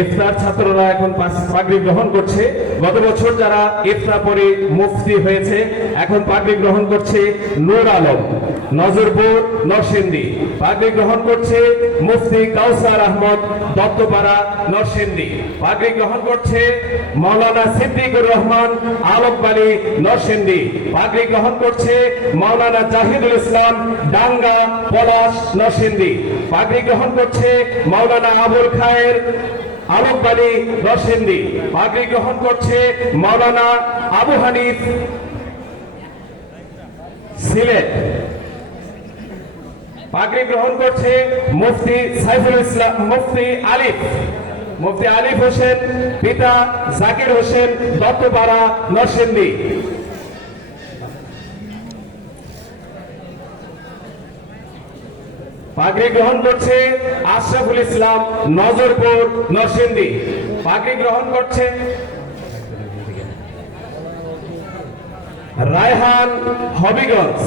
ইফতার ছাত্ররা এখন পাগড়ি গ্রহণ করছে। গত বছর যারা ইফতার পরে মুফতি হয়েছে এখন পাগড়ি গ্রহণ করছে নূর আলম নজরপুর নরসিংদী। পাগড়ি গ্রহণ করছে মুফতি কাউসার আহমদ দত্তপাড়া নরসিংদী। পাগড়ি গ্রহণ করছে মাওলানা সিদ্দিকুর রহমান আলোকবাড়ি নরসিংদী। পাগড়ি গ্রহণ করছে মাওলানা জাহিদুল ইসলাম ডাঙ্গা পলাশ নরসিংদী। পাগড়ি গ্রহণ করছে মাওলানা আবুল খায়ের আলোকবাড়ি নরসিংদী। পাগড়ি গ্রহণ করছে মাওলানা আবু হানিফ সিলেট। পাগড়ি গ্রহণ করছে মুফতি সাইফুল ইসলাম মুফতি আলিফ হোসেন পিতা জাকির হোসেন দত্তপাড়া নরসিংদী। পাগড়ি গ্রহণ করছে আশরাফুল ইসলাম নজরপুর নরসিংদী। পাগড়ি গ্রহণ করছে রায়হান হবিগঞ্জ।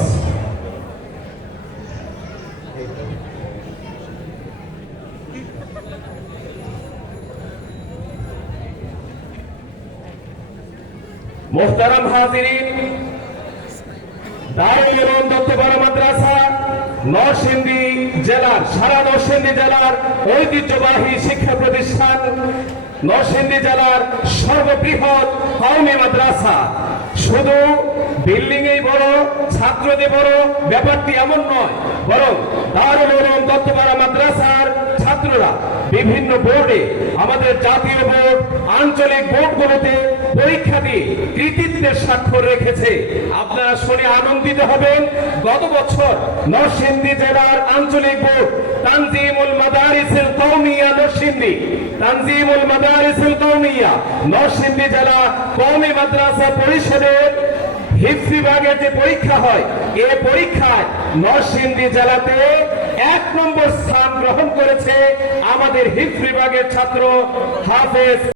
মোহতারাম হাজিরিন, দারুল উলুম দত্তপাড়া মাদ্রাসা নরসিংদী জেলার সারা নরসিংদী জেলার ঐতিহ্যবাহী শিক্ষা প্রতিষ্ঠান, নরসিংদী জেলার সর্ববৃহৎ কওমি মাদ্রাসা। শুধু বিল্ডিং এই বড়, ছাত্রদের বড়, ব্যাপারটি এমন নয়, বরং দারুল উলুম দত্তপাড়া মাদ্রাসার ছাত্ররা বিভিন্ন বোর্ডে, আমাদের জাতীয় বোর্ড, আঞ্চলিক বোর্ডগুলোতে পরীক্ষা দিয়ে কৃতিত্বের স্বাক্ষর রেখেছে। আপনারা শুনে আনন্দিত হবেন। গত বছর নরসিংদী জেলার আঞ্চলিক বোর্ড তানজিমুল মাদারিসুল কওমিয়া নরসিংদী জেলা কওমি মাদ্রাসা পরিষদের হিফজ বিভাগের যে পরীক্ষা হয়, এই পরীক্ষায় নরসিংদী জেলাতে 1 নম্বর স্থান গ্রহণ করেছে আমাদের হিফজ বিভাগের ছাত্র হাফেজ